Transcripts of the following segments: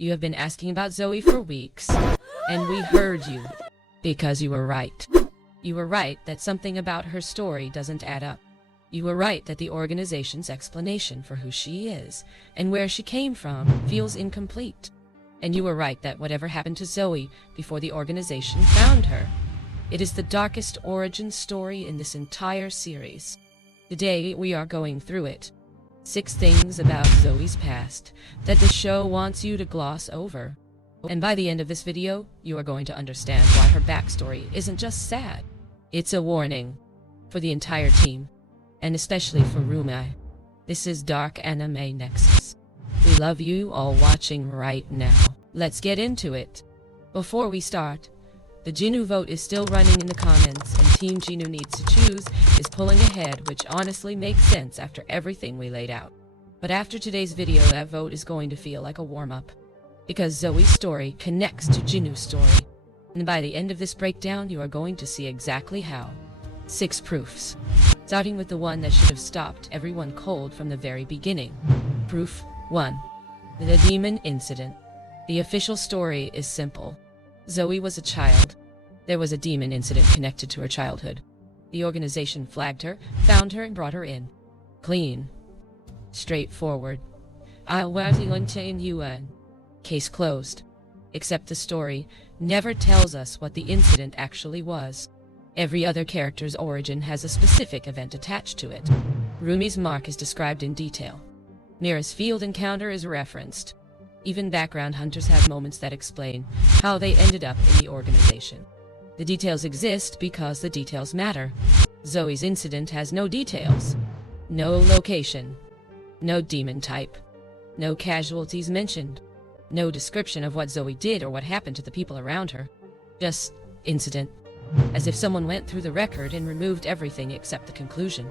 You have been asking about Zoey for weeks, and we heard you. Because you were right. You were right that something about her story doesn't add up. You were right that the organization's explanation for who she is and where she came from feels incomplete. And you were right that whatever happened to Zoey before the organization found her, it is the darkest origin story in this entire series. Today we are going through it. 6 things about Zoey's past that the show wants you to gloss over. And by the end of this video, you are going to understand why her backstory isn't just sad. It's a warning for the entire team, and especially for Rumi. This is Dark Anime Nexus. We love you all watching right now. Let's get into it. Before we start, the Jinu vote is still running in the comments, and Team Jinu needs to choose is pulling ahead, which honestly makes sense after everything we laid out. But after today's video, that vote is going to feel like a warm-up, because Zoey's story connects to Jinu's story. And by the end of this breakdown, you are going to see exactly how. 6 proofs. Starting with the one that should have stopped everyone cold from the very beginning. Proof 1. The demon incident. The official story is simple. Zoey was a child. There was a demon incident connected to her childhood. The organization flagged her, found her, and brought her in. Clean. Straightforward. I'll UN. Case closed. Except the story never tells us what the incident actually was. Every other character's origin has a specific event attached to it. Rumi's mark is described in detail. Nearest field encounter is referenced. Even background hunters have moments that explain how they ended up in the organization. The details exist because the details matter. Zoey's incident has no details. No location. No demon type. No casualties mentioned. No description of what Zoey did or what happened to the people around her. Just incident. As if someone went through the record and removed everything except the conclusion.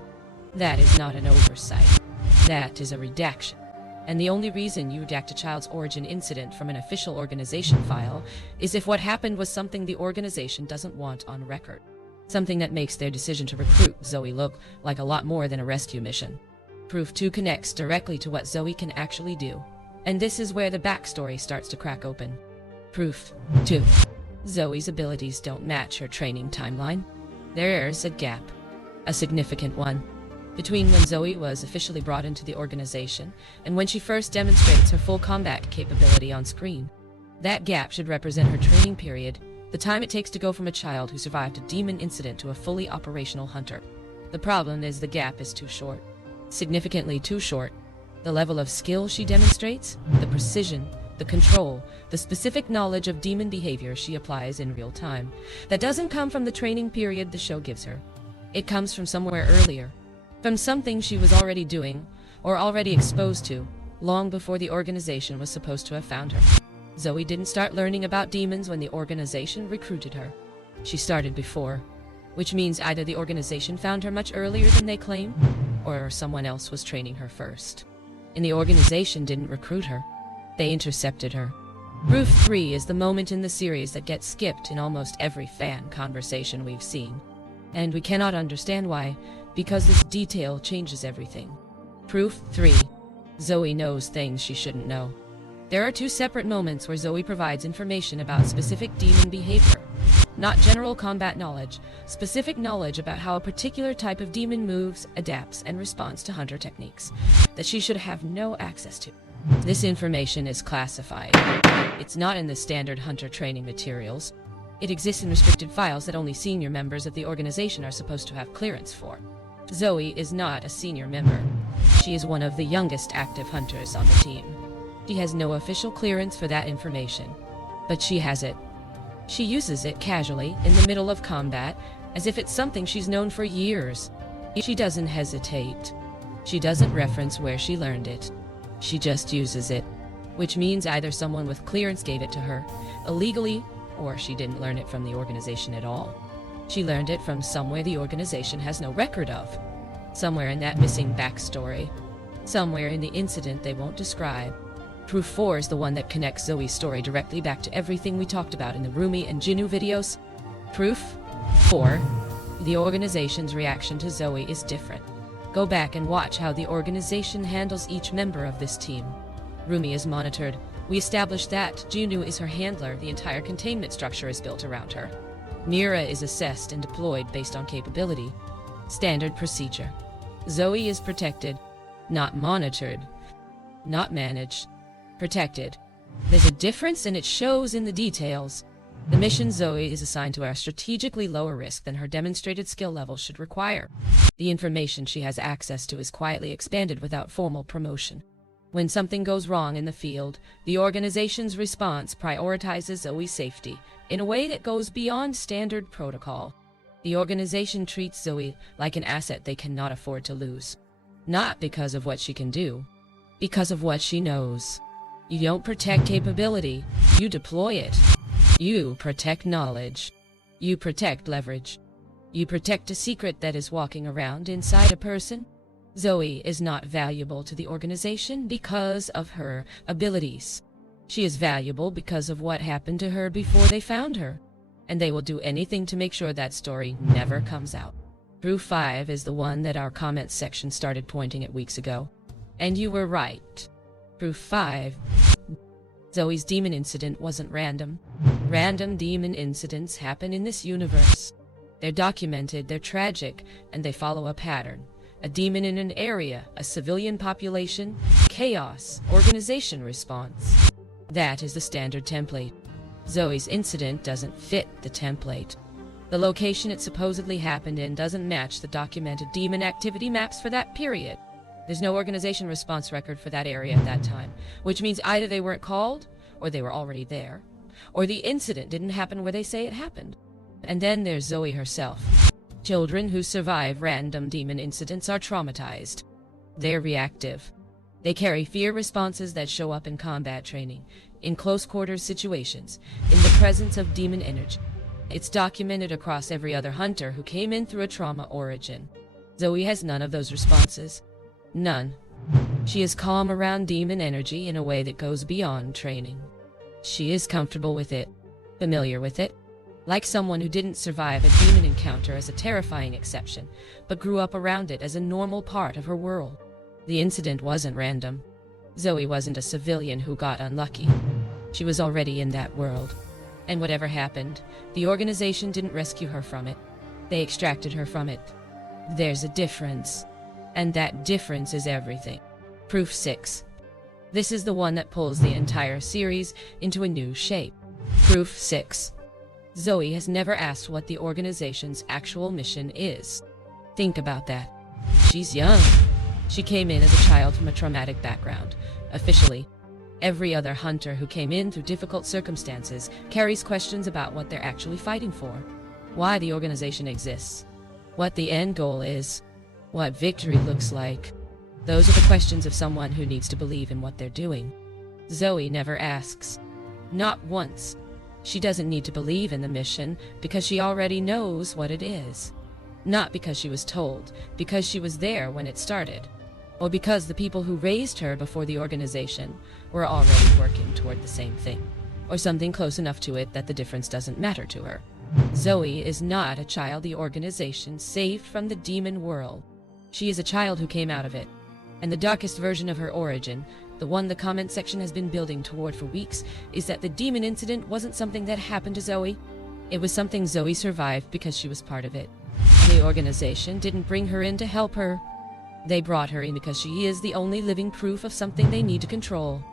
That is not an oversight. That is a redaction. And the only reason you redact a child's origin incident from an official organization file is if what happened was something the organization doesn't want on record. Something that makes their decision to recruit Zoey look like a lot more than a rescue mission. Proof 2 connects directly to what Zoey can actually do. And this is where the backstory starts to crack open. Proof 2. Zoey's abilities don't match her training timeline. There's a gap. A significant one. Between when Zoey was officially brought into the organization and when she first demonstrates her full combat capability on screen. That gap should represent her training period, the time it takes to go from a child who survived a demon incident to a fully operational hunter. The problem is the gap is too short. Significantly too short. The level of skill she demonstrates, the precision, the control, the specific knowledge of demon behavior she applies in real time, that doesn't come from the training period the show gives her. It comes from somewhere earlier. From something she was already doing, or already exposed to, long before the organization was supposed to have found her. Zoey didn't start learning about demons when the organization recruited her. She started before, which means either the organization found her much earlier than they claim, or someone else was training her first. And the organization didn't recruit her. They intercepted her. Proof 3 is the moment in the series that gets skipped in almost every fan conversation we've seen. And we cannot understand why, because this detail changes everything. Proof 3. Zoey knows things she shouldn't know. There are 2 separate moments where Zoey provides information about specific demon behavior. Not general combat knowledge, specific knowledge about how a particular type of demon moves, adapts, and responds to hunter techniques that she should have no access to. This information is classified. It's not in the standard hunter training materials. It exists in restricted files that only senior members of the organization are supposed to have clearance for. Zoey is not a senior member. She is one of the youngest active hunters on the team. She has no official clearance for that information, but she has it. She uses it casually in the middle of combat, as if it's something she's known for years. She doesn't hesitate. She doesn't reference where she learned it. She just uses it, which means either someone with clearance gave it to her, illegally, or she didn't learn it from the organization at all. She learned it from somewhere the organization has no record of. Somewhere in that missing backstory. Somewhere in the incident they won't describe. Proof 4 is the one that connects Zoey's story directly back to everything we talked about in the Rumi and Jinu videos. Proof 4. The organization's reaction to Zoey is different. Go back and watch how the organization handles each member of this team. Rumi is monitored, We established that Jinu is her handler. The entire containment structure is built around her. Mira is assessed and deployed based on capability. Standard procedure. Zoey is protected, not monitored, not managed. Protected. There's a difference and it shows in the details. The mission Zoey is assigned to a strategically lower risk than her demonstrated skill level should require. The information she has access to is quietly expanded without formal promotion. When something goes wrong in the field, the organization's response prioritizes Zoey's safety in a way that goes beyond standard protocol. The organization treats Zoey like an asset they cannot afford to lose. Not because of what she can do, because of what she knows. You don't protect capability, you deploy it. You protect knowledge. You protect leverage. You protect a secret that is walking around inside a person. Zoey is not valuable to the organization because of her abilities. She is valuable because of what happened to her before they found her. And they will do anything to make sure that story never comes out. Proof 5 is the one that our comments section started pointing at weeks ago. And you were right. Proof 5. Zoey's demon incident wasn't random. Random demon incidents happen in this universe. They're documented, they're tragic, and they follow a pattern. A demon in an area, a civilian population, chaos, organization response. That is the standard template. Zoey's incident doesn't fit the template. The location it supposedly happened in doesn't match the documented demon activity maps for that period. There's no organization response record for that area at that time, which means either they weren't called, or they were already there, or the incident didn't happen where they say it happened. And then there's Zoey herself. Children who survive random demon incidents are traumatized. They're reactive. They carry fear responses that show up in combat training, in close quarters situations, in the presence of demon energy. It's documented across every other hunter who came in through a trauma origin. Zoey has none of those responses. None. She is calm around demon energy in a way that goes beyond training. She is comfortable with it, familiar with it, like someone who didn't survive a demon encounter as a terrifying exception, but grew up around it as a normal part of her world. The incident wasn't random. Zoey wasn't a civilian who got unlucky. She was already in that world. And whatever happened, the organization didn't rescue her from it. They extracted her from it. There's a difference. And that difference is everything. Proof 6. This is the one that pulls the entire series into a new shape. Proof 6. Zoey has never asked what the organization's actual mission is. Think about that. She's young. She came in as a child from a traumatic background. Officially, every other hunter who came in through difficult circumstances carries questions about what they're actually fighting for, why the organization exists, what the end goal is, what victory looks like. Those are the questions of someone who needs to believe in what they're doing. Zoey never asks. Not once. She doesn't need to believe in the mission because she already knows what it is. Not because she was told, because she was there when it started. Or because the people who raised her before the organization were already working toward the same thing. Or something close enough to it that the difference doesn't matter to her. Zoey is not a child the organization saved from the demon world. She is a child who came out of it. And the darkest version of her origin, the one the comment section has been building toward for weeks, is that the demon incident wasn't something that happened to Zoey. It was something Zoey survived because she was part of it. The organization didn't bring her in to help her. They brought her in because she is the only living proof of something they need to control.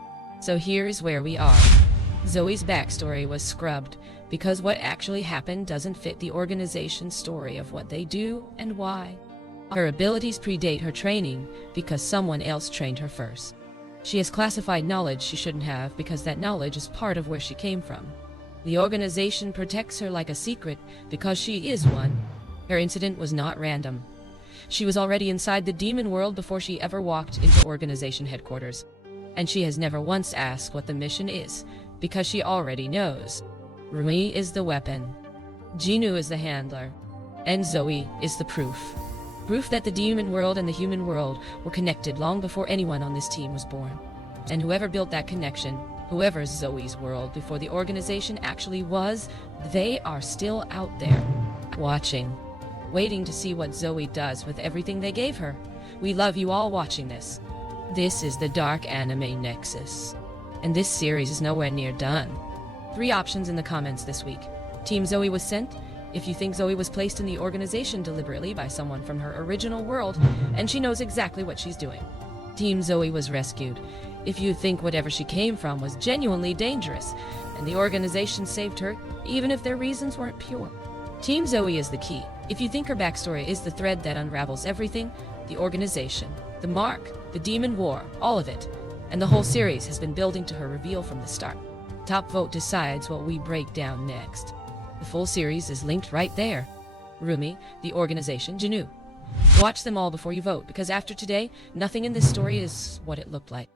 So here's where we are. Zoey's backstory was scrubbed because what actually happened doesn't fit the organization's story of what they do and why. Her abilities predate her training because someone else trained her first. She has classified knowledge she shouldn't have because that knowledge is part of where she came from. The organization protects her like a secret because she is one. Her incident was not random. She was already inside the demon world before she ever walked into organization headquarters. And she has never once asked what the mission is because she already knows. Rumi is the weapon. Jinu is the handler. And Zoey is the proof. Proof that the demon world and the human world were connected long before anyone on this team was born. And whoever built that connection, whoever's Zoey's world before the organization actually was, they are still out there, watching, waiting to see what Zoey does with everything they gave her. We love you all watching this. This is the Dark Anime Nexus. And this series is nowhere near done. 3 options in the comments this week. Team Zoey was sent. If you think Zoey was placed in the organization deliberately by someone from her original world, and she knows exactly what she's doing. Team Zoey was rescued. If you think whatever she came from was genuinely dangerous, and the organization saved her, even if their reasons weren't pure. Team Zoey is the key. If you think her backstory is the thread that unravels everything, the organization, the mark, the demon war, all of it, and the whole series has been building to her reveal from the start. Top vote decides what we break down next. The full series is linked right there. Rumi, the organization, Jinu. Watch them all before you vote, because after today, nothing in this story is what it looked like.